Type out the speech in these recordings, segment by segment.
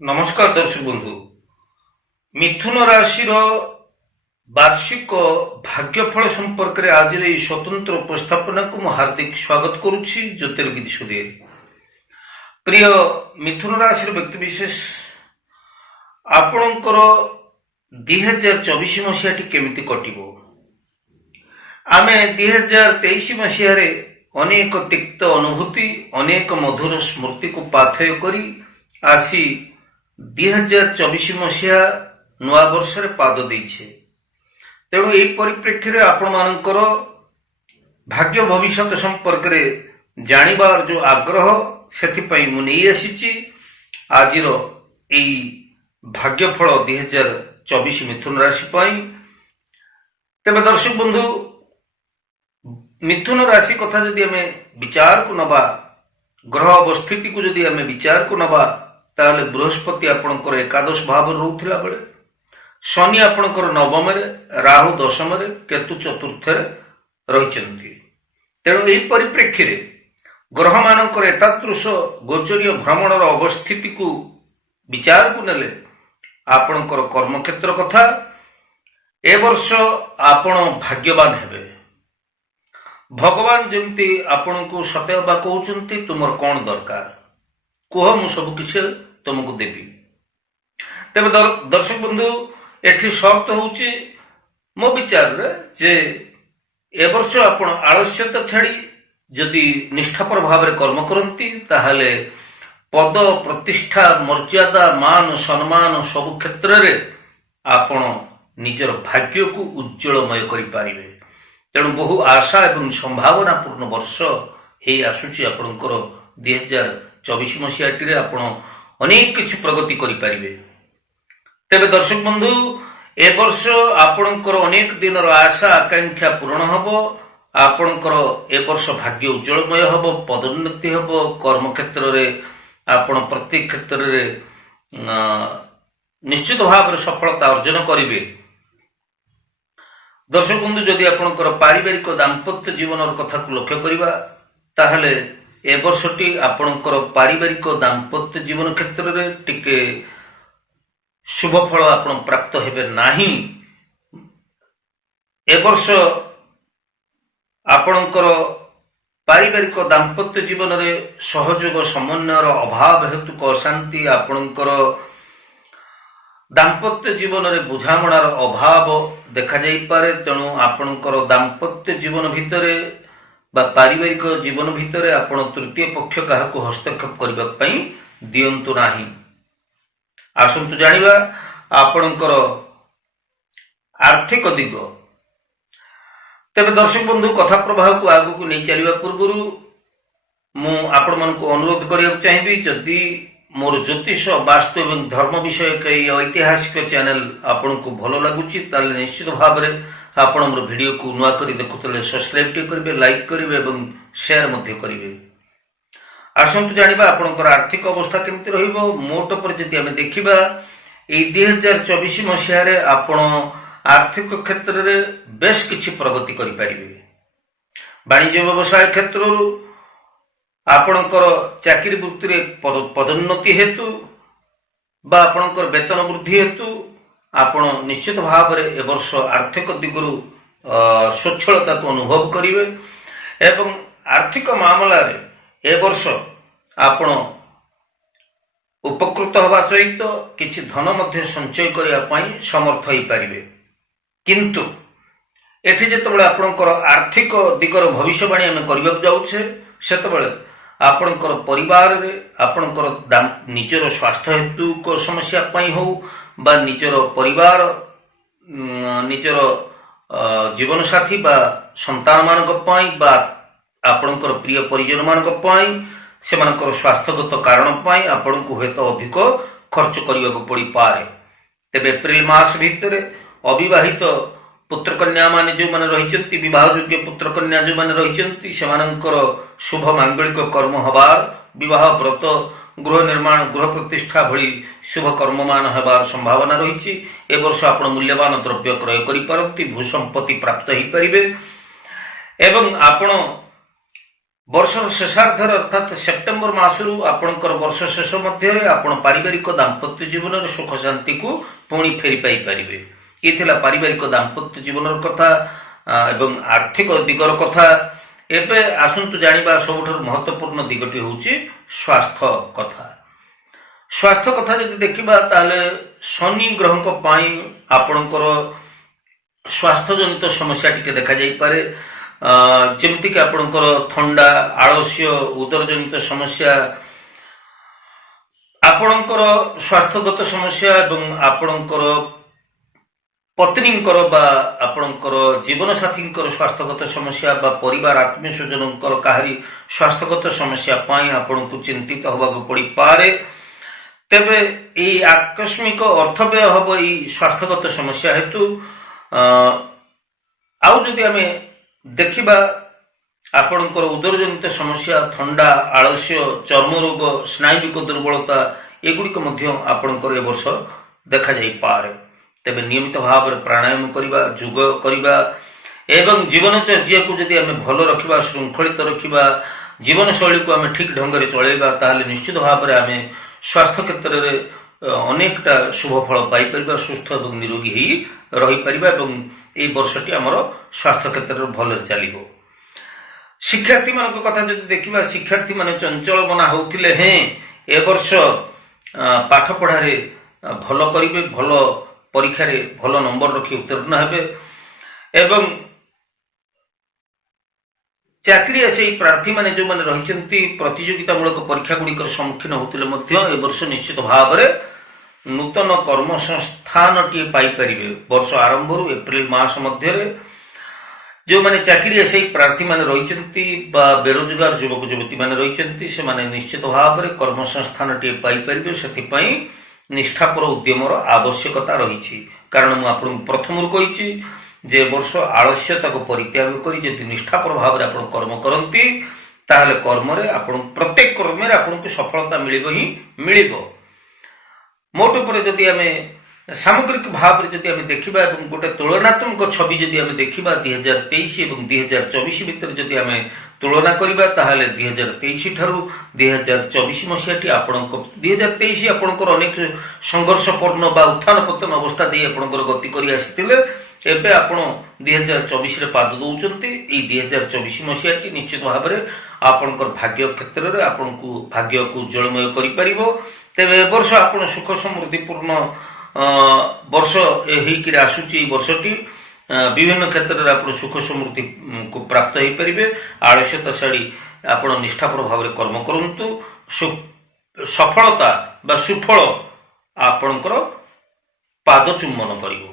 नमस्कार दर्शक बंधु। मिथुन राशि वार्षिक भाग्यफल संपर्क में आज स्वतंत्र उपस्थापना को मैं हार्दिक स्वागत करुच्ची ज्योतिर्विद सुधीर। प्रिय मिथुन राशि व्यक्ति विशेष आपणकर 2024 मसीहाटी केमिति कटिबो। आमे 2023 मसीहारे अनेक तिक्त अनुभूति अनेक मधुर स्मृति को पाथेय करी आसी 2024 मसीहा नुआ वर्ष रे पाद देइछे। तेणु एई परिप्रेक्षी रे आपण मानकर भाग्य भविष्य संपर्क रे जानिबार जो आग्रह सेथिपई मु नै आसीची आजिर एई भाग्यफल 2024 मिथुन राशि पई। तेबे दर्शक बंधु, मिथुन राशि कथा जदि हमें विचार को नबा, ग्रह अवस्थिति को जदि हमें विचार को नबा, ताहले बृहस्पति आपणकर एकादश भाव रहउथिला बेले, शनि आपणकर नवम रे, राहु दशम रे, केतु चतुर्थ रे रहिचंती। तेणु एई परिप्रेक्षी रे ग्रह मानकर एतादृश गोचरीय भ्रमणर अवस्थिति को विचार को नेले आपणकर कर्म क्षेत्र कथा ए वर्ष आपण भाग्यवान हेबे। भगवान जेमती आपण को सतेबा कहउचंती तुमर कोन दरकार कुह मु सब किछ तुमको देवी। तेबे दर्शक बंधु, एठी शर्त होउची मो विचार रे जे ए वर्ष आपण आलस्यता छाड़ी जदि निष्ठापर भाव रे कर्म करंती ताहले पद प्रतिष्ठा मर्यादा मान सम्मान सब क्षेत्र रे आपण निजर भाग्य को उज्जवलमय करि पारिबे। तेणु बहु आशा एवं संभावना पूर्ण वर्ष हे आसुची आपणकर 2024 मसीहाटी आपण अनेक किछि प्रगति करि पारिबे। तेबे दर्शक बंधु, ए वर्ष आपणकर अनेक दिन आशा आकांक्षा पूर्ण हबो। आपणकर ए वर्ष भाग्य उज्जवलमय हबो, पदोन्नति हबो, कर्म क्षेत्र रे आपण प्रत्येक क्षेत्र रे निश्चित भाव रे सफलता अर्जन करिवे। दर्शक बंधु, जदि आपणकर पारिवारिक दाम्पत्य जीवन कथा को लक्ष्य करिबा ताहले ए वर्षटी आपणकर पारिवारिक दाम्पत्य जीवन क्षेत्र रे टिके शुभ फल आपण प्राप्त हेबे नाही। ए वर्ष आपणकर पारिवारिक दाम्पत्य जीवन रे सहयोग समन्वयर अभाव हेतु अशांति, आपणकर दाम्पत्य जीवन रे बुझामणार अभाव देखा जाई पारे। तेणु आपणकर दाम्पत्य जीवन भितरे बा पारिवारिक जीवन भितरे आपण तृतीय पक्ष काहाको हस्तक्षेप करबा पई दियंतु नाही। आसंतु जानिबा आपणकर आर्थिक दिग। तेबे दर्शक बंधु, कथा प्रवाह को आगु को नहीं चलिबा पूर्वरु मु आपण मन को अनुरोध करिया चाहिबी, जदि मोर ज्योतिष वास्तु एवं धर्म विषय के ऐतिहासिक चैनल आपण को भलो लागुची ताले निश्चित भाव रे आपण मोर वीडियो को नुआ करी देखुतले सब्सक्राइब करिवे, लाइक करिवे एवं शेयर मध्य करिवे। आसंतु जानिबा आपणकर आर्थिक अवस्था केमति रहिबो। मोट पर जदि हम देखिबा ए 2024 मसीहा रे आपण आर्थिक क्षेत्र रे बेस किछि प्रगति करि पारिबे। वाणिज्य व्यवसाय क्षेत्र आपणकर चाकरी वृत्ति रे पदोन्नति हेतु बा आपणकर वेतन वृद्धि हेतु आपण निश्चित भाव रे ए वर्ष आर्थिक दिगरु स्वच्छलता को अनुभव करिवे एवं आर्थिक मामला रे ए वर्ष आपण उपकृत हवा सहित किछि धन मध्ये संचय करिया पई समर्थ होई पारिबे। किंतु एठी जेतबेले आपणकर आर्थिक दिगर भविष्यवाणी हम करबा जाउछे सेतबेले आपणकर परिवार रे आपणकर निजर स्वास्थ्य हेतु को समस्या पई हो बा निजर परिवार निजर जीवन साथी बा संतान मानक पई बा आपणकर प्रिय परिजन मानक पई सेमानकर स्वास्थ्यगत कारण पई आपण को हेतु अधिक खर्च करिया पड़ी पारे। तेबे एप्रिल मास भितरे अविवाहित पुत्र कन्या माने जो माने रहिचंती, विवाह योग्य पुत्र कन्या जो माने रहिचंती सेमानकर शुभ मांगलिक कर्म हबार, विवाह व्रत गृह निर्माण गृह प्रतिष्ठा भली शुभ कर्ममान हेबार संभावना रही। ए वर्ष आपण मूल्यवान द्रव्य क्रय करि पारंती, भू संपत्ति प्राप्त होई परिबे एवं आपण ବର୍ଷର ଶେଷାର୍ଦ୍ଧରେ ଅର୍ଥାତ୍ ସେପ୍ଟେମ୍ବର ମାସରୁ ଆପଣଙ୍କର ବର୍ଷ ଶେଷ ମଧ୍ୟରେ ଆପଣ ପାରିବାରିକ ଦାମ୍ପତ୍ୟ ଜୀବନରେ ସୁଖ ଶାନ୍ତିକୁ ପୁଣି ଫେରି ପାଇପାରିବେ। ଏ ଥିଲା ପାରିବାରିକ ଦାମ୍ପତ୍ୟ ଜୀବନର କଥା ଏବଂ ଆର୍ଥିକ ଦିଗର କଥା। ଏବେ ଆସନ୍ତୁ ଜାଣିବା ସବୁଠାରୁ ମହତ୍ୱପୂର୍ଣ୍ଣ ଦିଗଟି ହେଉଛି ସ୍ୱାସ୍ଥ୍ୟ କଥା। ସ୍ୱାସ୍ଥ୍ୟ କଥା ଯଦି ଦେଖିବା ତାହେଲେ ଶନି ଗ୍ରହଙ୍କ ପାଇଁ ଆପଣଙ୍କର ସ୍ୱାସ୍ଥ୍ୟଜନିତ ସମସ୍ୟା ଟିକେ ଦେଖାଯାଇପାରେ, ଯେମିତିକି ଆପଣଙ୍କର ଥଣ୍ଡା, ଆଳସ୍ୟ, ଉଦରଜନିତ ସମସ୍ୟା, ଆପଣଙ୍କର ସ୍ୱାସ୍ଥ୍ୟଗତ ସମସ୍ୟା ଏବଂ ଆପଣଙ୍କର ପତ୍ନୀଙ୍କର ବା ଆପଣଙ୍କର ଜୀବନସାଥୀଙ୍କର ସ୍ୱାସ୍ଥ୍ୟଗତ ସମସ୍ୟା ବା ପରିବାର ଆତ୍ମୀୟ ସ୍ୱଜନଙ୍କର କାହାରି ସ୍ୱାସ୍ଥ୍ୟଗତ ସମସ୍ୟା ପାଇଁ ଆପଣଙ୍କୁ ଚିନ୍ତିତ ହେବାକୁ ପଡ଼ିପାରେ। ତେବେ ଏହି ଆକସ୍ମିକ ଅର୍ଥବ୍ୟୟ ହେବ ଏହି ସ୍ୱାସ୍ଥ୍ୟଗତ ସମସ୍ୟା ହେତୁ। ଆଉ ଯଦି ଆମେ ଦେଖିବା ଆପଣଙ୍କର ଉଦରଜନିତ ସମସ୍ୟା, ଥଣ୍ଡା, ଆଳସ୍ୟ, ଚର୍ମରୋଗ, ସ୍ନାୟୁବିକ ଦୁର୍ବଳତା ଏଗୁଡ଼ିକ ମଧ୍ୟ ଆପଣଙ୍କର ଏ ବର୍ଷ ଦେଖାଯାଇପାରେ। ତେବେ ନିୟମିତ ଭାବରେ ପ୍ରାଣାୟାମ କରିବା, ଯୋଗ କରିବା ଏବଂ ଜୀବନଚର୍ଯ୍ୟାକୁ ଯଦି ଆମେ ଭଲ ରଖିବା, ଶୃଙ୍ଖଳିତ ରଖିବା, ଜୀବନଶୈଳୀକୁ ଆମେ ଠିକ୍ ଢଙ୍ଗରେ ଚଳାଇବା, ତାହେଲେ ନିଶ୍ଚିତ ଭାବରେ ଆମେ ସ୍ୱାସ୍ଥ୍ୟ କ୍ଷେତ୍ରରେ ଅନେକଟା ଶୁଭ ଫଳ ପାଇପାରିବା, ସୁସ୍ଥ ଏବଂ ନିରୋଗୀ ହୋଇ ରହିପାରିବା ଏବଂ ଏହି ବର୍ଷଟି ଆମର ସ୍ୱାସ୍ଥ୍ୟ କ୍ଷେତ୍ରରେ ଭଲରେ ଚାଲିବ। ଶିକ୍ଷାର୍ଥୀମାନଙ୍କ କଥା ଯଦି ଦେଖିବା, ଶିକ୍ଷାର୍ଥୀମାନେ ଚଞ୍ଚଳ ମନା ହେଉଥିଲେ ଏ ବର୍ଷ ପାଠ ପଢ଼ାରେ ଭଲ କରିବେ, ଭଲ ପରୀକ୍ଷାରେ ଭଲ ନମ୍ବର ରଖି ଉତ୍ତୀର୍ଣ୍ଣ ହେବେ ଏବଂ ଚାକିରି ସେଇ ପ୍ରାର୍ଥୀମାନେ ଯେଉଁମାନେ ରହିଛନ୍ତି ପ୍ରତିଯୋଗିତାମୂଳକ ପରୀକ୍ଷା ଗୁଡ଼ିକର ସମ୍ମୁଖୀନ ହେଉଥିଲେ ମଧ୍ୟ ଏ ବର୍ଷ ନିଶ୍ଚିତ ଭାବରେ ନୂତନ କର୍ମସଂସ୍ଥାନଟିଏ ପାଇପାରିବେ। ବର୍ଷ ଆରମ୍ଭରୁ ଏପ୍ରିଲ ମାସ ମଧ୍ୟରେ ଯେଉଁମାନେ ଚାକିରି ସେଇ ପ୍ରାର୍ଥୀମାନେ ରହିଛନ୍ତି ବା ବେରୋଜଗାର ଯୁବକ ଯୁବତୀମାନେ ରହିଛନ୍ତି, ସେମାନେ ନିଶ୍ଚିତ ଭାବରେ କର୍ମସଂସ୍ଥାନଟିଏ ପାଇପାରିବେ। ସେଥିପାଇଁ ନିଷ୍ଠାପର ଉଦ୍ୟମର ଆବଶ୍ୟକତା ରହିଛି। କାରଣ ମୁଁ ଆପଣଙ୍କୁ ପ୍ରଥମରୁ କହିଛି ଯେ ବର୍ଷ ଆଳସ୍ୟତାକୁ ପରିତ୍ୟାଗ କରି ଯଦି ନିଷ୍ଠାପର ଭାବରେ ଆପଣ କର୍ମ କରନ୍ତି ତାହେଲେ କର୍ମରେ ଆପଣଙ୍କୁ ପ୍ରତ୍ୟେକ କର୍ମରେ ଆପଣଙ୍କୁ ସଫଳତା ମିଳିବ ହିଁ ମିଳିବ। ମୋଟ ଉପରେ ଯଦି ଆମେ ସାମଗ୍ରିକ ଭାବରେ ଯଦି ଆମେ ଦେଖିବା ଏବଂ ଗୋଟେ ତୁଳନାତ୍ମକ ଛବି ଯଦି ଆମେ ଦେଖିବା 2023 ଏବଂ 2024 ଭିତରେ ଯଦି ଆମେ ତୁଳନା କରିବା ତାହେଲେ 2023 ଠାରୁ 2024 ମସିହାଟି 2023 ଆପଣଙ୍କର ଅନେକ ସଂଘର୍ଷପୂର୍ଣ୍ଣ ବା ଉତ୍ଥାନ ପତନ ଅବସ୍ଥା ଦେଇ ଆପଣଙ୍କର ଗତି କରି ଆସିଥିଲେ। ଏବେ ଆପଣ 2024ରେ ପାଦ ଦେଉଛନ୍ତି। ଏଇ 2024 ମସିହାଟି ନିଶ୍ଚିତ ଭାବରେ ଆପଣଙ୍କର ଭାଗ୍ୟ କ୍ଷେତ୍ରରେ ଆପଣଙ୍କୁ ଭାଗ୍ୟକୁ ଉଜ୍ଜଳମୟ କରିପାରିବ। ତେବେ ଏ ବର୍ଷ ଆପଣ ସୁଖ ସମୃଦ୍ଧିପୂର୍ଣ୍ଣ ବର୍ଷ ହେଇକିରି ଆସୁଛି। ଏଇ ବର୍ଷଟି ବିଭିନ୍ନ କ୍ଷେତ୍ରରେ ଆପଣ ସୁଖ ସମୃଦ୍ଧିକୁ ପ୍ରାପ୍ତ ହେଇପାରିବେ। ଆଳସ୍ୟତା ଛାଡ଼ି ଆପଣ ନିଷ୍ଠାପର ଭାବରେ କର୍ମ କରନ୍ତୁ। ସଫଳତା ବା ସୁଫଳ ଆପଣଙ୍କର ପାଦ ଚୁମ୍ବନ କରିବ।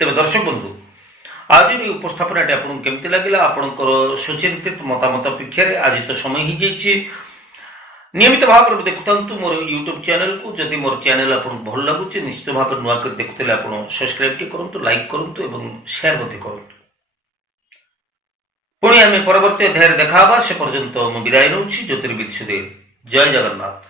ତେବେ ଦର୍ଶକ ବନ୍ଧୁ, ଆଜିର ଏହି ଉପସ୍ଥାପନାଟି ଆପଣଙ୍କୁ କେମିତି ଲାଗିଲା? ଆପଣଙ୍କର ସୁଚିନ୍ତିତ ମତାମତ ଅପେକ୍ଷାରେ ଆଜି ତ ସମୟ ହେଇଯାଇଛି। ନିୟମିତ ଭାବରେ ଦେଖୁଥାନ୍ତୁ ମୋର ୟୁଟ୍ୟୁବ ଚ୍ୟାନେଲକୁ। ଯଦି ମୋର ଚ୍ୟାନେଲ ଆପଣଙ୍କୁ ଭଲ ଲାଗୁଛି ନିଶ୍ଚିତ ଭାବରେ ନୂଆ କରି ଦେଖୁଥିଲେ ଆପଣ ସବସ୍କ୍ରାଇବ୍ ଟି କରନ୍ତୁ, ଲାଇକ୍ କରନ୍ତୁ ଏବଂ ସେୟାର ମଧ୍ୟ କରନ୍ତୁ। ପୁଣି ଆମେ ପରବର୍ତ୍ତୀ ଅଧ୍ୟାୟରେ ଦେଖା ହେବା। ସେ ପର୍ଯ୍ୟନ୍ତ ମୁଁ ବିଦାୟ ନେଉଛି। ଜ୍ୟୋତିର୍ବିଦ ସୁଧୀର। ଜୟ ଜଗନ୍ନାଥ।